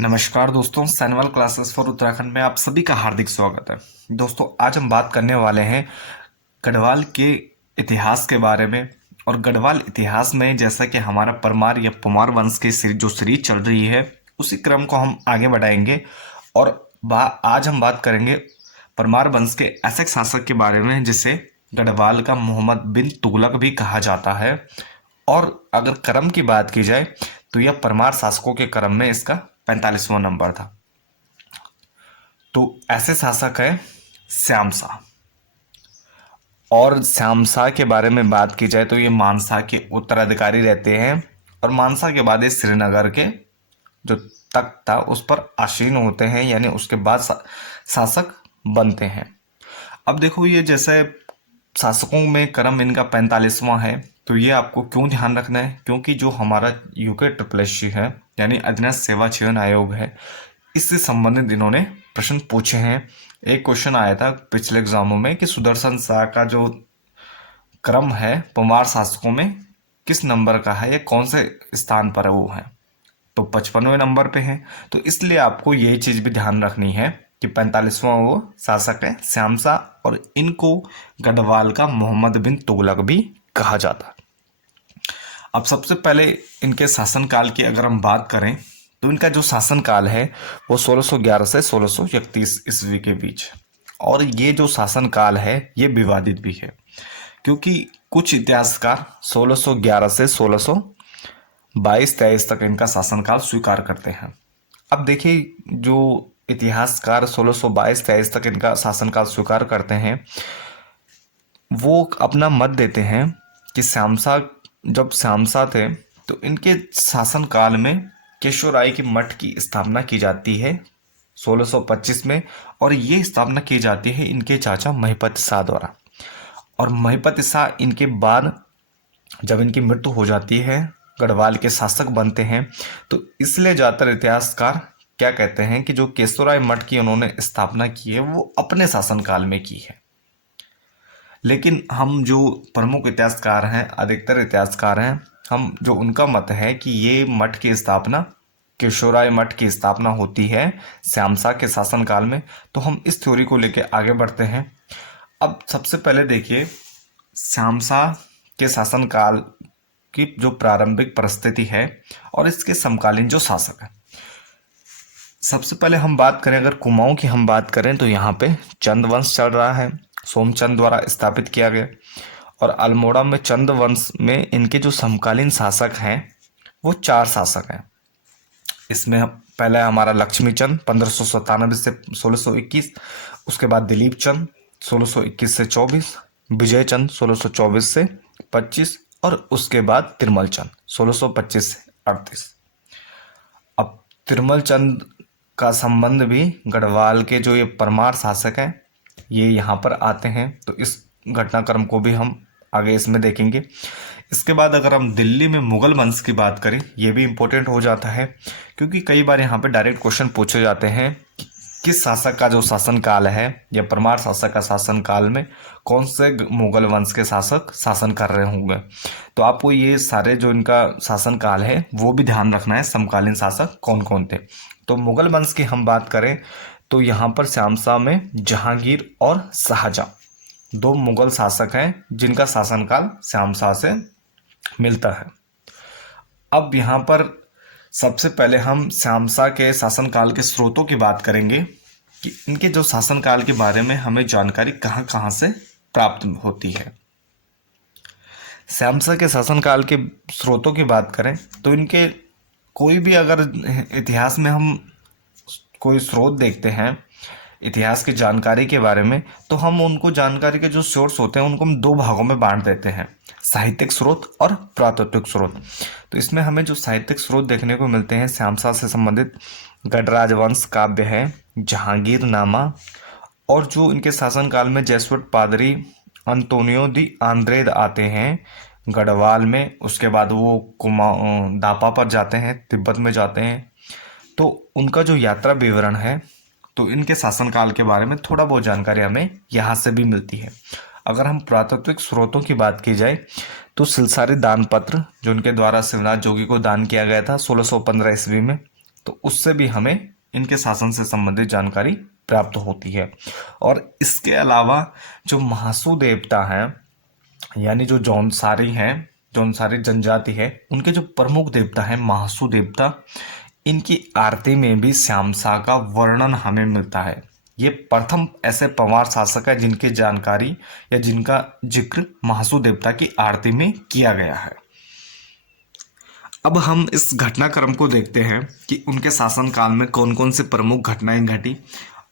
नमस्कार दोस्तों, सैनवल classes for Uttarakhand में आप सभी का हार्दिक स्वागत है। दोस्तों, आज हम बात करने वाले हैं गढ़वाल के इतिहास के बारे में। और गढ़वाल इतिहास में जैसा कि हमारा परमार या पुमार वंश की जो सीरीज चल रही है, उसी क्रम को हम आगे बढ़ाएंगे। और आज हम बात करेंगे परमार वंश के ऐसे शासक के बारे में जिसे गढ़वाल का मोहम्मद बिन तुगलक भी कहा जाता है। और अगर क्रम की बात की जाए तो यह परमार शासकों के क्रम में इसका 45वां नंबर था। तो ऐसे शासक है श्यामशाह। और श्यामशाह के बारे में बात की जाए तो ये मानसा के उत्तराधिकारी रहते हैं। और मानसा के बाद ये श्रीनगर के जो तख्त था उस पर आसीन होते हैं, यानी उसके बाद शासक बनते हैं। अब देखो, ये जैसे शासकों में क्रम इनका 45वां है, तो ये आपको क्यों ध्यान रखना है? क्योंकि जो हमारा यूके ट्रिपल है, यानी अधीनस्थ सेवा चयन आयोग है, इससे संबंधित इन्होंने प्रश्न पूछे हैं। एक क्वेश्चन आया था पिछले एग्जामों में कि सुदर्शन शाह का जो क्रम है पुमार शासकों में किस नंबर का है, या कौन से स्थान पर वो है, तो 55वें नंबर पे है। तो इसलिए आपको ये चीज भी ध्यान रखनी है कि 45वां वो शासक है श्यामशाह, और इनको गढ़वाल का मोहम्मद बिन तुगलक भी कहा जाता है। अब सबसे पहले इनके शासनकाल की अगर हम बात करें तो इनका जो शासनकाल है वो 1611 से 1631 ईस्वी के बीच। और ये जो शासनकाल है ये विवादित भी है, क्योंकि कुछ इतिहासकार 1611 से 1622-23 तक इनका शासनकाल स्वीकार करते हैं। अब देखिए, जो इतिहासकार 1622-23 तक इनका शासनकाल स्वीकार करते हैं, वो अपना मत देते हैं कि जब श्यामशाह थे तो इनके शासनकाल में केशवराय की मठ की स्थापना की जाती है 1625 में। और ये स्थापना की जाती है इनके चाचा महिपत शाह द्वारा। और महिपत शाह इनके बाद जब इनकी मृत्यु हो जाती है, गढ़वाल के शासक बनते हैं। तो इसलिए ज़्यादातर इतिहासकार क्या कहते हैं कि जो केशवराय मठ की उन्होंने स्थापना की है वो अपने शासनकाल में की है। लेकिन हम जो प्रमुख इतिहासकार हैं, अधिकतर इतिहासकार हैं, हम जो उनका मत है कि ये मठ की स्थापना, केशवराय मठ की स्थापना होती है श्यामशाह के शासनकाल में। तो हम इस थ्योरी को लेकर आगे बढ़ते हैं। अब सबसे पहले देखिए श्यामशाह के शासनकाल की जो प्रारंभिक परिस्थिति है और इसके समकालीन जो शासक है। सबसे पहले हम बात करें, अगर कुमाऊं की हम बात करें तो यहाँ पे चंद वंश चल रहा है, सोमचंद द्वारा स्थापित किया गया। और अल्मोड़ा में चंद वंश में इनके जो समकालीन शासक हैं वो 4 शासक हैं। इसमें पहला है हमारा लक्ष्मी चंद 1597 से 1621, उसके बाद दिलीप चंद 1621 से 24, विजय चंद 1624 से 25, और उसके बाद तिरमल चंद 1625 से 38। अब तिरमल चंद का संबंध भी गढ़वाल के जो ये परमार शासक हैं ये यहाँ पर आते हैं। तो इस घटनाक्रम को भी हम आगे इसमें देखेंगे। इसके बाद अगर हम दिल्ली में मुगल वंश की बात करें, ये भी इम्पोर्टेंट हो जाता है, क्योंकि कई बार यहाँ पे डायरेक्ट क्वेश्चन पूछे जाते हैं कि किस शासक का जो शासनकाल है या परमार शासक का शासनकाल में कौन से मुगल वंश के शासक शासन कर रहे होंगे। तो आपको ये सारे जो इनका शासनकाल है वो भी ध्यान रखना है, समकालीन शासक कौन कौन थे। तो मुगल वंश की हम बात करें तो यहाँ पर श्यामशाह में जहांगीर और शाहजहां 2 मुगल शासक हैं जिनका शासनकाल श्यामशाह से मिलता है। अब यहाँ पर सबसे पहले हम श्यामशाह के शासनकाल के स्रोतों की बात करेंगे कि इनके जो शासनकाल के बारे में हमें जानकारी कहाँ कहाँ से प्राप्त होती है। श्यामशाह के शासनकाल के स्रोतों की बात करें तो इनके कोई भी अगर इतिहास में हम कोई स्रोत देखते हैं इतिहास की जानकारी के बारे में, तो हम उनको जानकारी के जो सोर्स होते हैं उनको हम 2 भागों में बांट देते हैं, साहित्यिक स्रोत और पुरातात्विक स्रोत। तो इसमें हमें जो साहित्यिक स्रोत देखने को मिलते हैं श्यामशाह से संबंधित गढ़राज वंश काव्य है, जहांगीर नामा, और जो इनके शासनकाल में जेसुइट पादरी अंतोनियो दी आंद्रेद आते हैं गढ़वाल में। उसके बाद वो दापा पर जाते हैं, तिब्बत में जाते हैं। तो उनका जो यात्रा विवरण है, तो इनके शासनकाल के बारे में थोड़ा बहुत जानकारी हमें यहाँ से भी मिलती है। अगर हम पुरातात्विक स्रोतों की बात की जाए तो सिलसारी दान पत्र जो इनके द्वारा शिवनाथ जोगी को दान किया गया था 1615 ईस्वी में, तो उससे भी हमें इनके शासन से संबंधित जानकारी प्राप्त होती है। और इसके अलावा जो महासू देवता हैं, यानी जो जौनसारी हैं, जौनसारी जनजाति है, उनके जो प्रमुख देवता हैं महासू देवता, इनकी आरती में भी श्यामसा का वर्णन हमें मिलता है। ये प्रथम ऐसे पंवार शासक है जिनकी जानकारी या जिनका जिक्र महासू देवता की आरती में किया गया है। अब हम इस घटनाक्रम को देखते हैं कि उनके शासनकाल में कौन कौन से प्रमुख घटनाएं घटी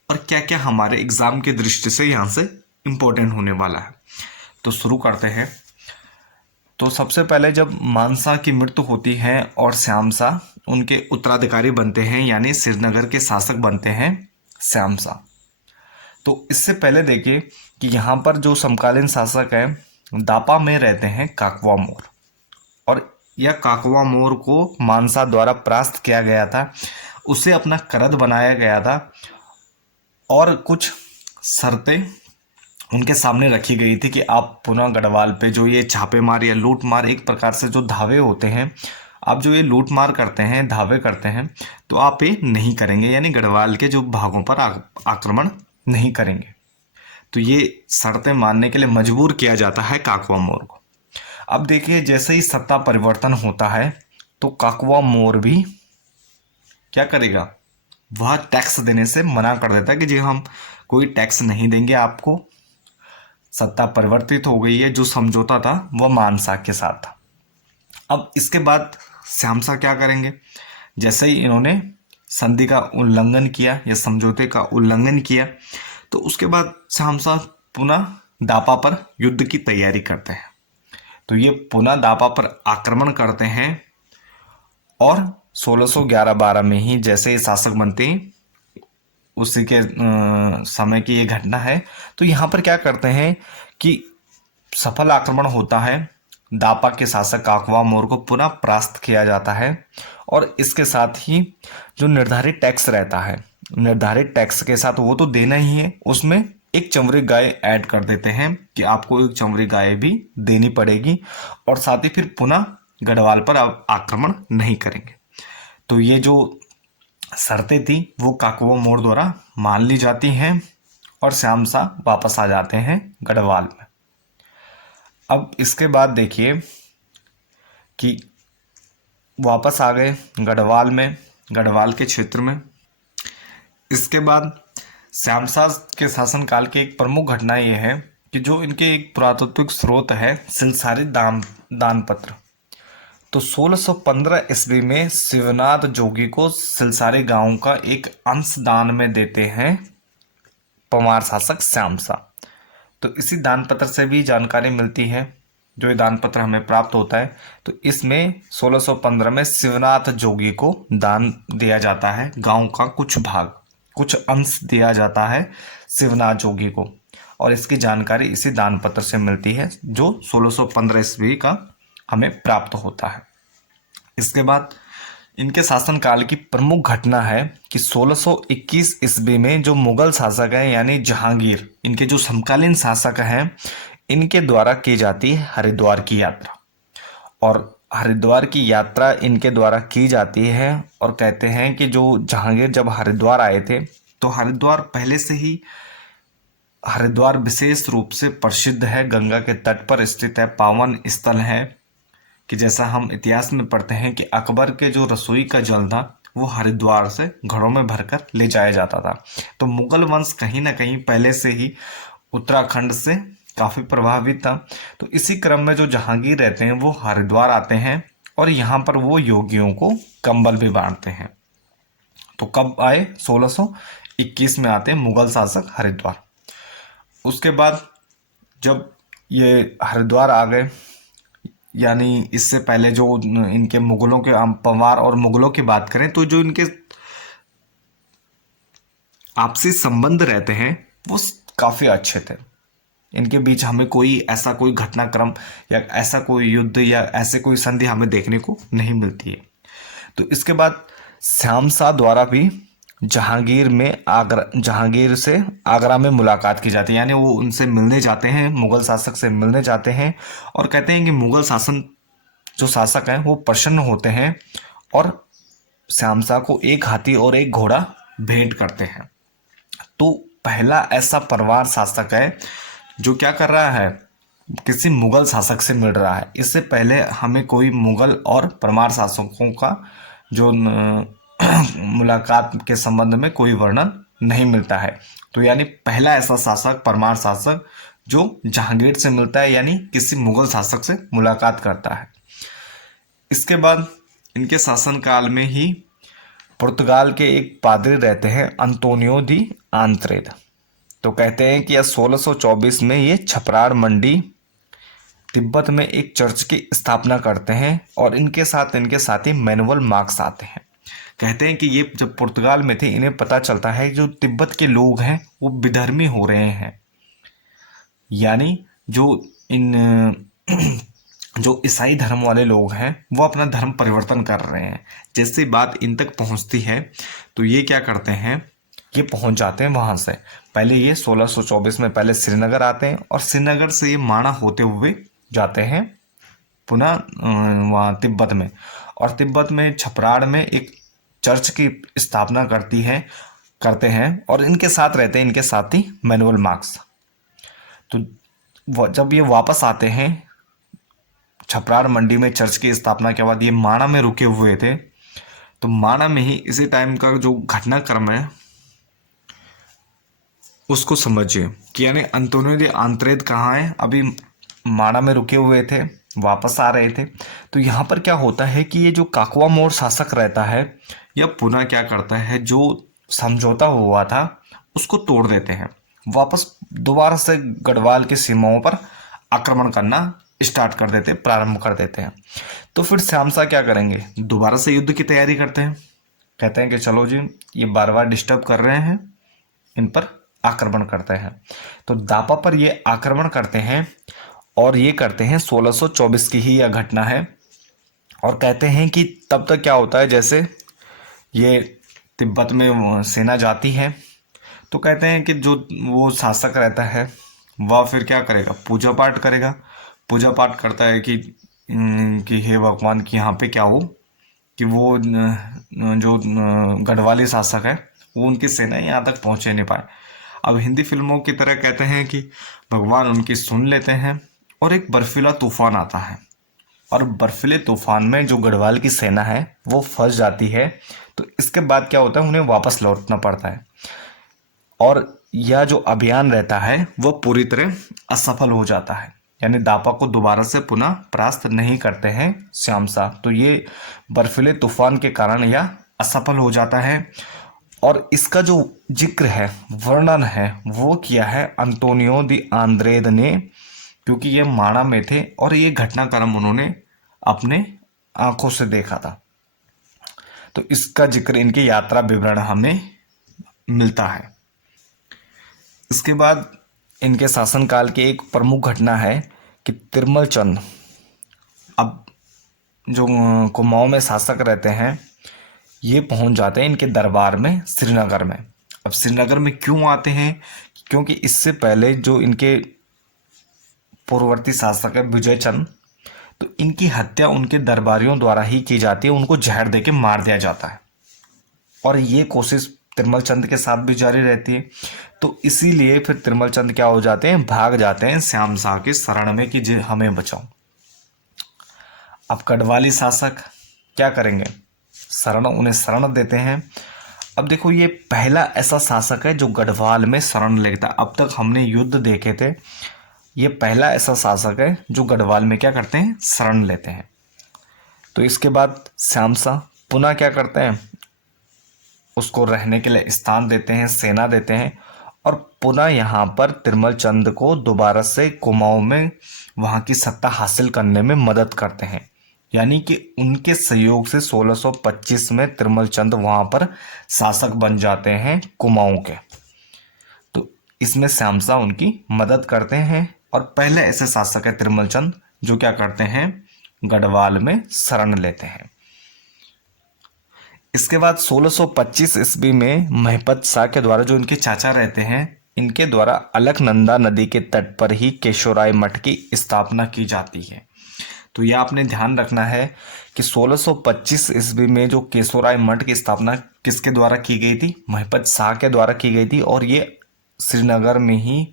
और क्या क्या हमारे एग्जाम की दृष्टि से यहाँ से इम्पोर्टेंट होने वाला है। तो शुरू करते हैं। तो सबसे पहले जब मानसा की मृत्यु होती है और श्यामसा उनके उत्तराधिकारी बनते हैं, यानी श्रीनगर के शासक बनते हैं श्यामसा। तो इससे पहले देखिए कि यहाँ पर जो समकालीन शासक हैं दापा में रहते हैं काकवा मोर, और यह काकवा मोर को मानसा द्वारा परास्त किया गया था, उसे अपना करद बनाया गया था और कुछ शर्तें उनके सामने रखी गई थी कि आप पुनः गढ़वाल पे जो ये छापेमार या लूटमार, एक प्रकार से जो धावे होते हैं, आप जो ये लूटमार करते हैं, धावे करते हैं, तो आप ये नहीं करेंगे, यानी गढ़वाल के जो भागों पर आक्रमण नहीं करेंगे। तो ये शर्तें मानने के लिए मजबूर किया जाता है काकवा मोर को। अब देखिए जैसे ही सत्ता परिवर्तन होता है तो काकवा मोर भी क्या करेगा, वह टैक्स देने से मना कर देता है कि जी हम कोई टैक्स नहीं देंगे आपको। सत्ता परिवर्तित हो गई है, जो समझौता था वह मानसा के साथ था। अब इसके बाद श्यामसा क्या करेंगे, जैसे ही इन्होंने संधि का उल्लंघन किया या समझौते का उल्लंघन किया, तो उसके बाद श्यामसा पुनः दापा पर युद्ध की तैयारी करते हैं। तो ये पुनः दापा पर आक्रमण करते हैं और 1611-12 में ही जैसे ये शासक बनते हैं, उसी के समय की ये घटना है। तो यहाँ पर क्या करते हैं कि सफल आक्रमण होता है, दापा के शासक काकवा मोर को पुनः परास्त किया जाता है, और इसके साथ ही जो निर्धारित टैक्स रहता है, निर्धारित टैक्स के साथ वो तो देना ही है, उसमें एक चमड़ी गाय ऐड कर देते हैं कि आपको एक चमड़ी गाय भी देनी पड़ेगी, और साथ ही फिर पुनः गढ़वाल पर आप आक्रमण नहीं करेंगे। तो ये जो शर्तें थी वो काकवा मोर द्वारा मान ली जाती हैं और श्यामसा वापस आ जाते हैं गढ़वाल में। अब इसके बाद देखिए कि वापस आ गए गढ़वाल में, गढ़वाल के क्षेत्र में। इसके बाद श्यामसा के शासनकाल की एक प्रमुख घटना ये है कि जो इनके एक पुरातात्विक स्रोत है सिलसारी दान पत्र। तो 1615 ईस्वी में शिवनाथ जोगी को सिलसारी गांव का एक अंश दान में देते हैं पंवार शासक श्यामसा। तो इसी दान पत्र से भी जानकारी मिलती है, जो ये दान पत्र हमें प्राप्त होता है। तो इसमें 1615 में शिवनाथ जोगी को दान दिया जाता है, गांव का कुछ भाग, कुछ अंश दिया जाता है शिवनाथ जोगी को, और इसकी जानकारी इसी दान पत्र से मिलती है जो 1615 ईस्वी का हमें प्राप्त होता है। इसके बाद इनके शासनकाल की प्रमुख घटना है कि 1621 ईस्वी में जो मुगल शासक हैं यानी जहांगीर, इनके जो समकालीन शासक हैं, इनके द्वारा की जाती है हरिद्वार की यात्रा। और हरिद्वार की यात्रा इनके द्वारा की जाती है, और कहते हैं कि जो जहांगीर जब हरिद्वार आए थे तो हरिद्वार पहले से ही, हरिद्वार विशेष रूप से प्रसिद्ध है, गंगा के तट पर स्थित है, पावन स्थल है, कि जैसा हम इतिहास में पढ़ते हैं कि अकबर के जो रसोई का जल था वो हरिद्वार से घड़ों में भरकर ले जाया जाता था। तो मुगल वंश कहीं ना कहीं पहले से ही उत्तराखंड से काफ़ी प्रभावित था। तो इसी क्रम में जो जहांगीर रहते हैं वो हरिद्वार आते हैं और यहाँ पर वो योगियों को कंबल भी बांटते हैं। तो कब आए, 1621 में आते हैं मुगल शासक हरिद्वार। उसके बाद जब ये हरिद्वार आ गए, यानी इससे पहले जो इनके मुगलों के पंवार और मुगलों की बात करें तो जो इनके आपसी संबंध रहते हैं वो काफ़ी अच्छे थे। इनके बीच हमें कोई ऐसा कोई घटनाक्रम या ऐसा कोई युद्ध या ऐसे कोई संधि हमें देखने को नहीं मिलती है। तो इसके बाद श्यामसा द्वारा भी जहांगीर से आगरा में मुलाकात की जाती है, यानी वो उनसे मिलने जाते हैं, मुगल शासक से मिलने जाते हैं, और कहते हैं कि मुगल शासन जो शासक हैं वो प्रसन्न होते हैं और श्यामसा को एक हाथी और एक घोड़ा भेंट करते हैं। तो पहला ऐसा परमार शासक है जो क्या कर रहा है, किसी मुगल शासक से मिल रहा है। इससे पहले हमें कोई मुगल और परमार शासकों का जो मुलाकात के संबंध में कोई वर्णन नहीं मिलता है। तो यानी पहला ऐसा शासक, परमार शासक, जो जहांगीर से मिलता है, यानी किसी मुगल शासक से मुलाकात करता है। इसके बाद इनके शासनकाल में ही पुर्तगाल के एक पादरी रहते हैं, अंतोनियो दी आंत्रेद। तो कहते हैं कि 1624 में ये छपरार मंडी तिब्बत में एक चर्च की स्थापना करते हैं और इनके साथी मैनुअल मार्क्स आते हैं। कहते हैं कि ये जब पुर्तगाल में थे, इन्हें पता चलता है जो तिब्बत के लोग हैं वो विधर्मी हो रहे हैं, यानी जो ईसाई धर्म वाले लोग हैं वो अपना धर्म परिवर्तन कर रहे हैं। जैसे बात इन तक पहुंचती है तो ये क्या करते हैं, ये पहुंच जाते हैं वहां से। पहले ये 1624 में पहले श्रीनगर आते हैं और श्रीनगर से ये माणा होते हुए जाते हैं पुनः वहाँ तिब्बत में, और तिब्बत में छपराड़ में एक चर्च की स्थापना करते हैं और इनके साथ रहते हैं इनके साथी मैनुअल मार्क्स। तो जब ये वापस आते हैं छपरार मंडी में चर्च की स्थापना के बाद, ये माणा में रुके हुए थे। तो माणा में ही इसी टाइम का जो घटनाक्रम है उसको समझिए कि यानी अंतोनियो दी आंत्रेद कहाँ है, अभी माणा में रुके हुए थे, वापस आ रहे थे। तो यहाँ पर क्या होता है कि ये जो काकवा मोर शासक रहता है यह पुनः क्या करता है, जो समझौता हुआ था उसको तोड़ देते हैं, वापस दोबारा से गढ़वाल की सीमाओं पर आक्रमण करना प्रारंभ कर देते हैं। तो फिर श्यामसा क्या करेंगे, दोबारा से युद्ध की तैयारी करते हैं। कहते हैं कि चलो जी, ये बार बार डिस्टर्ब कर रहे हैं, इन पर आक्रमण करते हैं। तो दापा पर ये आक्रमण करते हैं और ये करते हैं 1624 की ही यह घटना है। और कहते हैं कि तब तक क्या होता है, जैसे ये तिब्बत में सेना जाती है तो कहते हैं कि जो वो शासक रहता है वह फिर क्या करेगा, पूजा पाठ करेगा। पूजा पाठ करता है कि हे भगवान, कि यहाँ पे क्या हो कि वो जो गढ़वाली शासक है वो उनकी सेना यहाँ तक पहुँचे नहीं पाए। अब हिंदी फिल्मों की तरह कहते हैं कि भगवान उनकी सुन लेते हैं और एक बर्फीला तूफान आता है, और बर्फीले तूफान में जो गढ़वाल की सेना है वो फंस जाती है। तो इसके बाद क्या होता है, उन्हें वापस लौटना पड़ता है और यह जो अभियान रहता है वो पूरी तरह असफल हो जाता है, यानी दापा को दोबारा से पुनः परास्त नहीं करते हैं श्यामसा। तो ये बर्फीले तूफान के कारण यह असफल हो जाता है। और इसका जो जिक्र है, वर्णन है, वो किया है अंतोनियो दी आंद्रेद ने, क्योंकि ये माणा में थे और ये घटनाक्रम उन्होंने अपने आंखों से देखा था। तो इसका जिक्र इनके यात्रा विवरण हमें मिलता है। इसके बाद इनके शासनकाल की एक प्रमुख घटना है कि तिरमल चंद, अब जो कुमाऊं में शासक रहते हैं, ये पहुंच जाते हैं इनके दरबार में श्रीनगर में। अब श्रीनगर में क्यों आते हैं, क्योंकि इससे पहले जो इनके पूर्ववर्ती शासक है विजय चंद, तो इनकी हत्या उनके दरबारियों द्वारा ही की जाती है, उनको जहर देके मार दिया जाता है। और ये कोशिश तिरमल चंद के साथ भी जारी रहती है। तो इसीलिए फिर तिरमल चंद क्या हो जाते हैं, भाग जाते हैं श्यामसा की शरण में कि जी हमें बचाओ। अब गढ़वाली शासक क्या करेंगे, उन्हें शरण देते हैं। अब देखो, ये पहला ऐसा शासक है जो गढ़वाल में शरण लेता है। अब तक हमने युद्ध देखे थे, ये पहला ऐसा शासक है जो गढ़वाल में क्या करते हैं, शरण लेते हैं। तो इसके बाद श्यामसा पुनः क्या करते हैं, उसको रहने के लिए स्थान देते हैं, सेना देते हैं, और पुनः यहाँ पर तिरमल चंद को दोबारा से कुमाऊं में वहाँ की सत्ता हासिल करने में मदद करते हैं। यानी कि उनके सहयोग से 1625 में तिरमल चंद वहाँ पर शासक बन जाते हैं कुमाऊं के। तो इसमें श्यामसा उनकी मदद करते हैं और पहले ऐसे शासक है तिरमल चंद जो क्या करते हैं, गढ़वाल में शरण लेते हैं। इसके बाद 1625 ईस्वी में महिपत शाह के द्वारा, जो इनके चाचा रहते हैं, इनके द्वारा अलकनंदा नदी के तट पर ही केशोराय मठ की स्थापना की जाती है। तो यह आपने ध्यान रखना है कि 1625 ईस्वी में जो केशोराय मठ की स्थापना किसके द्वारा की गई थी? महिपत शाह के द्वारा की गई थी, और ये श्रीनगर में ही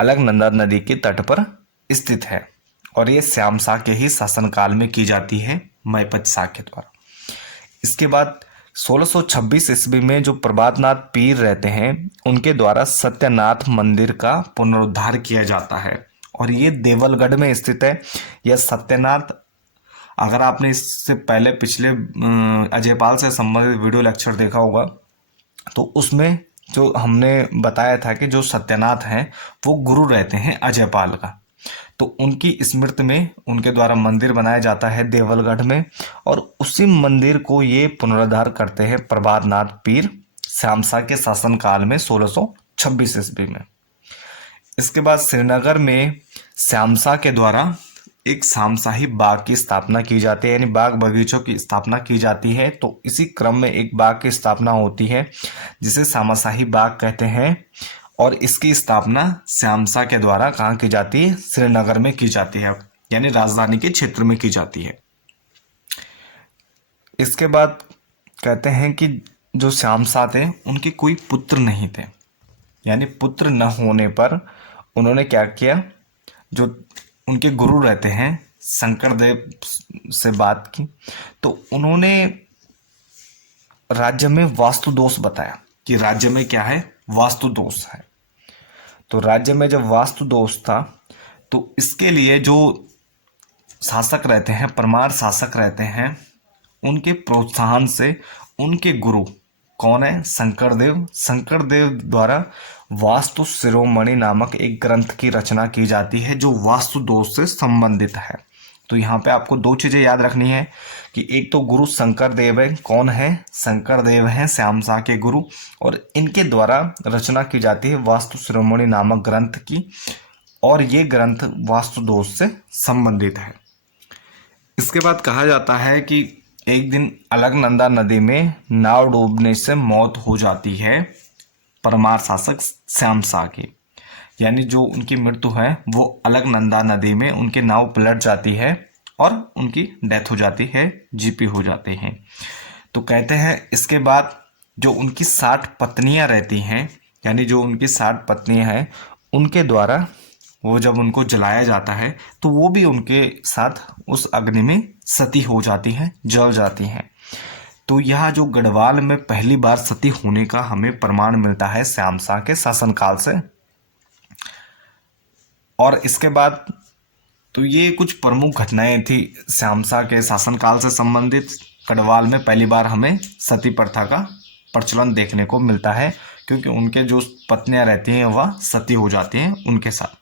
अलकनंदा नदी के तट पर स्थित है, और ये श्याम शाह के ही शासनकाल में की जाती है, महिपत शाह के द्वारा। इसके बाद 1626 ईस्वी में जो प्रभातनाथ पीर रहते हैं उनके द्वारा सत्यनाथ मंदिर का पुनरुद्धार किया जाता है, और ये देवलगढ़ में स्थित है। यह सत्यनाथ, अगर आपने इससे पहले पिछले अजयपाल से संबंधित वीडियो लेक्चर देखा होगा तो उसमें जो हमने बताया था कि जो सत्यनाथ हैं वो गुरु रहते हैं अजयपाल का, तो उनकी स्मृति में उनके द्वारा मंदिर बनाया जाता है देवलगढ़ में, और उसी मंदिर को ये पुनरुद्धार करते हैं प्रभातनाथ पीर श्याम शाह के शासनकाल में 1626 ईस्वी में। इसके बाद श्रीनगर में श्याम शाह के द्वारा एक शामशाही बाग की स्थापना की जाती है, यानी बाग बगीचों की स्थापना की जाती है। तो इसी क्रम में एक बाग की स्थापना होती है जिसे शामशाही बाग कहते हैं, और इसकी स्थापना श्याम शाह के द्वारा कहाँ की जाती है? श्रीनगर में की जाती है, यानी राजधानी के क्षेत्र में की जाती है। इसके बाद कहते हैं कि जो श्याम शाह थे उनके कोई पुत्र नहीं थे, यानी पुत्र न होने पर उन्होंने क्या किया, जो उनके गुरु रहते हैं शंकरदेव से बात की, तो उन्होंने राज्य में वास्तु दोष बताया कि राज्य में क्या है? वास्तु दोष है। तो राज्य में जब वास्तु दोष था तो इसके लिए जो शासक रहते हैं, परमार शासक रहते हैं, उनके प्रोत्साहन से उनके गुरु कौन है? शंकरदेव। शंकरदेव द्वारा वास्तु शिरोमणि नामक एक ग्रंथ की रचना की जाती है जो वास्तु दोष से संबंधित है। तो यहाँ पे आपको दो चीज़ें याद रखनी है कि एक तो गुरु शंकरदेव है। कौन है? शंकरदेव हैं श्याम शाह के गुरु, और इनके द्वारा रचना की जाती है वास्तु शिरोमणि नामक ग्रंथ की, और ये ग्रंथ वास्तु दोष से संबंधित है। इसके बाद कहा जाता है कि एक दिन अलकनंदा नदी में नाव डूबने से मौत हो जाती है परमार शासक श्याम शाह की, यानी जो उनकी मृत्यु है वो अलकनंदा नदी में उनकी नाव पलट जाती है और उनकी डेथ हो जाती है, जीपी हो जाते हैं। तो कहते हैं इसके बाद जो उनकी 60 पत्नियां रहती हैं, यानी जो उनकी 60 पत्नियां हैं, उनके द्वारा वो जब उनको जलाया जाता है तो वो भी उनके साथ उस अग्नि में सती हो जाती हैं, जल जाती हैं। तो यह जो गढ़वाल में पहली बार सती होने का हमें प्रमाण मिलता है श्याम शाह के शासनकाल से। और इसके बाद तो ये कुछ प्रमुख घटनाएं थी श्याम शाह के शासनकाल से संबंधित। गढ़वाल में पहली बार हमें सती प्रथा का प्रचलन देखने को मिलता है, क्योंकि उनके जो पत्नियां रहती हैं वह सती हो जाती हैं उनके साथ।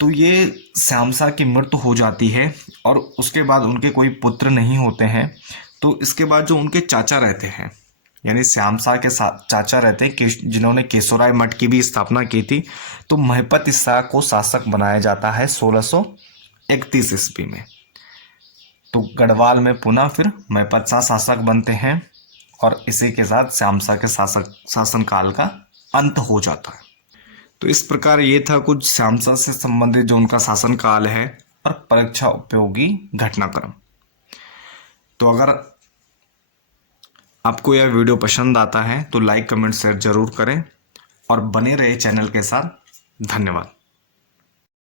तो ये श्याम शाह की मृत्यु हो जाती है और उसके बाद उनके कोई पुत्र नहीं होते हैं। तो इसके बाद जो उनके चाचा रहते हैं, यानी श्याम शाह के चाचा रहते हैं जिन्होंने केशोराय मठ की भी स्थापना की थी, तो महिपत शाह को शासक बनाया जाता है 1631 ईस्वी में। तो गढ़वाल में पुनः फिर महिपत शाह शासक बनते हैं, और इसी के साथ श्याम शाह के शासनकाल का अंत हो जाता है। तो इस प्रकार ये था कुछ श्याम शाह से संबंधित जो उनका शासनकाल है और परीक्षा उपयोगी घटनाक्रम। तो अगर आपको यह वीडियो पसंद आता है तो लाइक कमेंट शेयर जरूर करें और बने रहे चैनल के साथ। धन्यवाद।